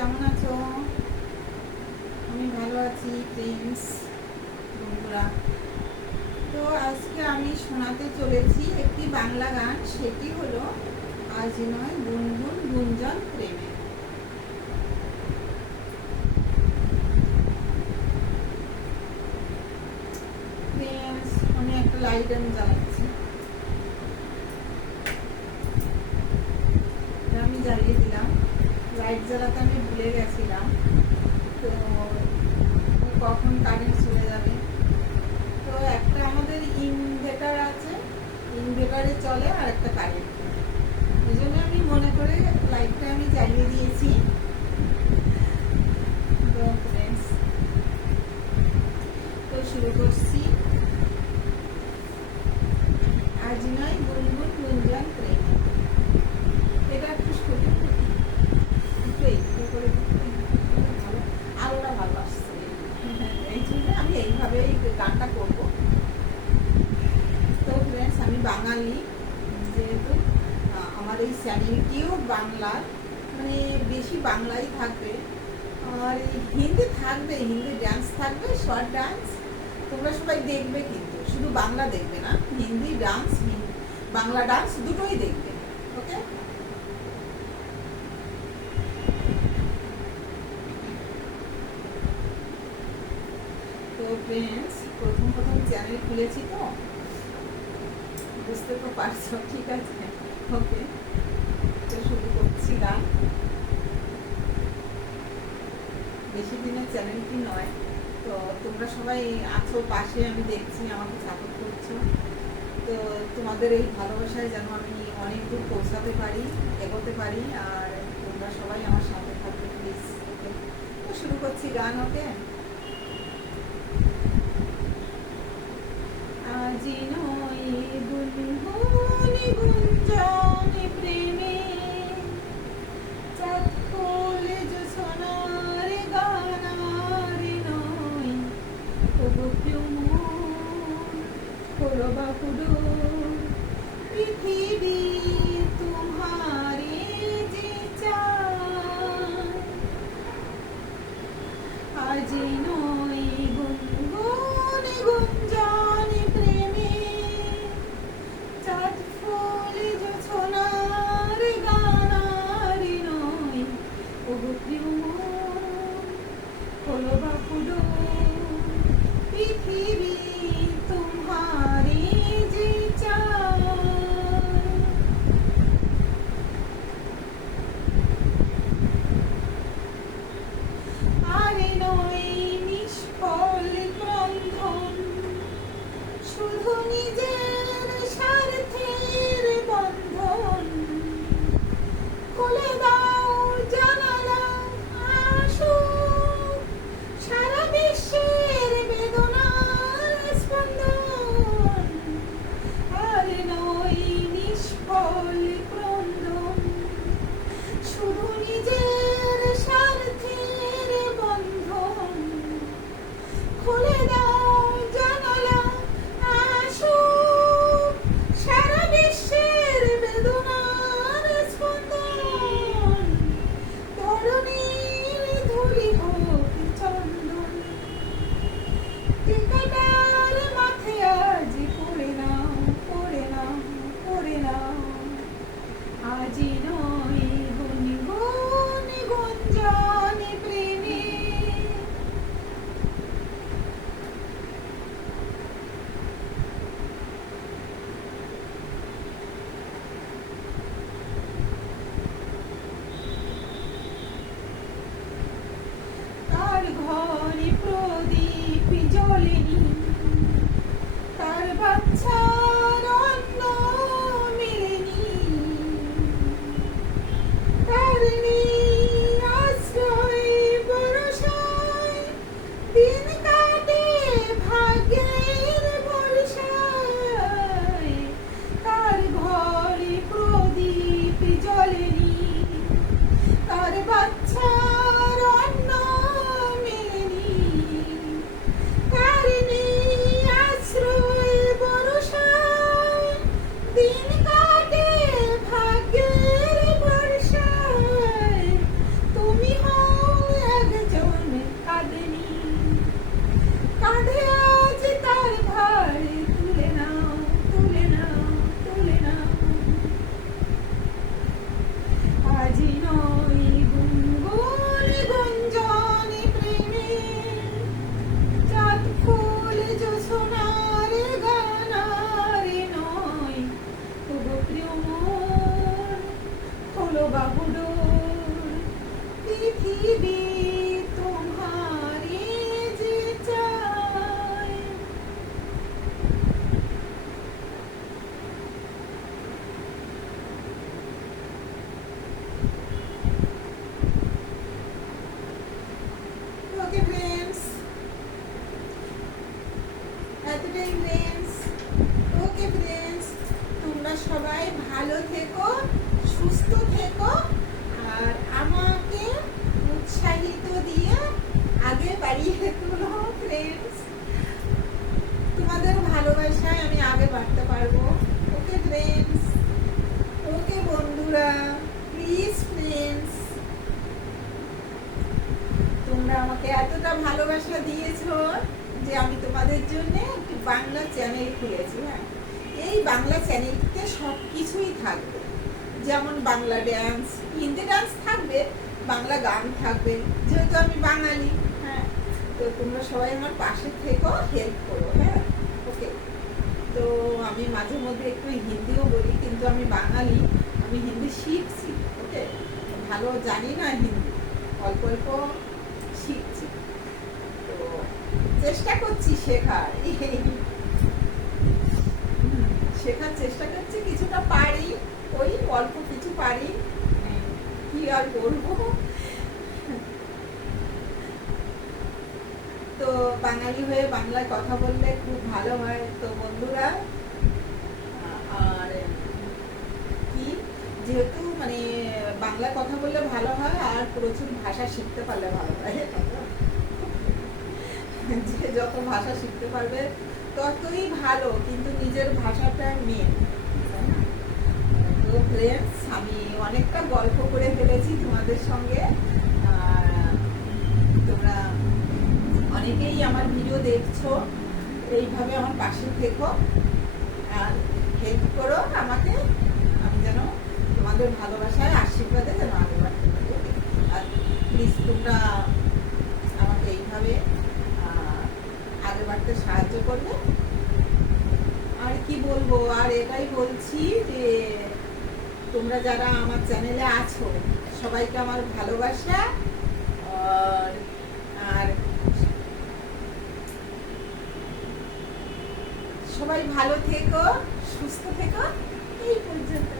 কেমন আছো? আমি ভালো আছি ফ্রেন্ডস, বন্ধুরা। তো আজকে আমি শোনাতে চলেছি একটি বাংলা গান, সেটি হলো আজ নয় গুনগুন গুঞ্জন প্রেমে। ফ্রেন্ডস, আমি একটা লাইট আমি জ্বালাচ্ছি, আমি জ্বালিয়ে দিলাম। লাইট জ্বালাতে আমি ভুলে গেছিলাম, তো কখন কারেন্ট চলে যাবে। তো একটা আমাদের ইনভার্টার আছে, ইনভার্টারে চলে, আর একটা কারেন্ট। এই জন্য আমি মনে করে লাইটটা আমি জ্বালিয়ে দিয়েছি। তো ফ্রেন্ডস, তো শুরু করছি। আজ নয় গুনগুন গুঞ্জন প্রেমে। এটা একটু শুরু একটু এইভাবে করে ভালো, আলোটা ভালো আসছে। এই জন্য আমি এইভাবেই গানটা করবো। তো ফ্রেন্ডস, আমি বাঙালি, যেহেতু আমার এই চ্যানেলটিও বাংলার, মানে বেশি বাংলাই থাকবে, আর হিন্দি থাকবে, হিন্দি ডান্স থাকবে, শর্ট ডান্স। তোমরা সবাই দেখবে, কিন্তু শুধু বাংলা দেখবে না, হিন্দি ডান্স, বাংলা ডান্স দুটোই দেখবে। ওকে? তো ফ্রেন্ডস, প্রথম প্রথম চ্যানেল খুলেছি, তো বুঝতে তো পারছো, ঠিক আছে? ওকে, তো শুরু করছি গান। বেশি দিনের চ্যানেলটি নয়, তো তোমরা সবাই আছো পাশে, আমি দেখছি আমাকে সাপোর্ট করছো। তো তোমাদের এই ভালোবাসায় যেন আমি অনেক দূর পৌঁছাতে পারি, এগোতে পারি, আর তোমরা সবাই আমার সাথে থাকবে প্লিজ। ওকে, তো শুরু করছি গান। ওকে? আজি নয় গুনগুন গুঞ্জন প্রেমে, চাঁদ খোলে জোছনার গানার নয়, ওগো প্রিয় মন, খোলো বাহুডোর, পৃথিবী তোমারে যে চায়। আজি নয় গুনগুন গুঞ্জন প্রেমে, সবাই ভালো থেকো, সুস্থ থেকো, আর আমাকে উৎসাহিত দিয়ে আগে বাড়িয়ে তুলো ফ্রেন্ডস। তোমাদের ভালোবাসায় আমি আগে বাড়তে পারবো। ওকে ফ্রেন্ডস, ওকে বন্ধুরা, প্লিজ ফ্রেন্ডস, তোমরা আমাকে এতটা ভালোবাসা দিয়েছো যে আমি তোমাদের জন্য একটি বাংলা চ্যানেল খুলেছি। হ্যাঁ, এই বাংলা চ্যানেলটিতে সব কিছুই থাকবে, যেমন বাংলা ড্যান্স, হিন্দি ডান্স থাকবে, বাংলা গান থাকবে, যেহেতু আমি বাঙালি। হ্যাঁ, তো তোমরা সবাই আমার পাশে থেকো, হেল্প করো। হ্যাঁ, ওকে। তো আমি মাঝে মধ্যে একটু হিন্দিও বলি, কিন্তু আমি বাঙালি, আমি হিন্দি শিখছি। ওকে, ভালো জানি না হিন্দি, অল্প অল্প শিখছি, তো চেষ্টা করছি শেখার চেষ্টা করছি, কিছুটা পারি, ওই অল্প কিছু পারি, কি আর বলবো। তো বাঙালি হয়ে বাংলায় কথা বললে খুব ভালো হয়। তো বন্ধুরা, আর কি, যেহেতু মানে বাংলায় কথা বললে ভালো হয়, আর প্রচুর ভাষা শিখতে পারলে ভালো হয়। যে যত ভাষা শিখতে পারবে ততই ভালো, কিন্তু নিজের ভাষাটা মেন। তো ফ্রেন্ডস, আমি অনেকটা গল্প করে ফেলেছি তোমাদের সঙ্গে। তোমরা অনেকেই আমার ভিডিও দেখছো, এইভাবে আমার পাশে থেকো আর হেল্প করো আমাকে, আমি যেন তোমাদের ভালোবাসায় আশীর্বাদে যেন আগে বাড়তে পারি। আর প্লিজ তোমরা আমাকে এইভাবে আগে বাড়তে সাহায্য করবে। আর কি বলবো, আর এটাই বলছি যে তোমরা যারা আমার চ্যানেলে আছো সবাইকে আমার ভালোবাসা, আর সবাই ভালো থেকো, সুস্থ থেকো, এই পর্যন্ত।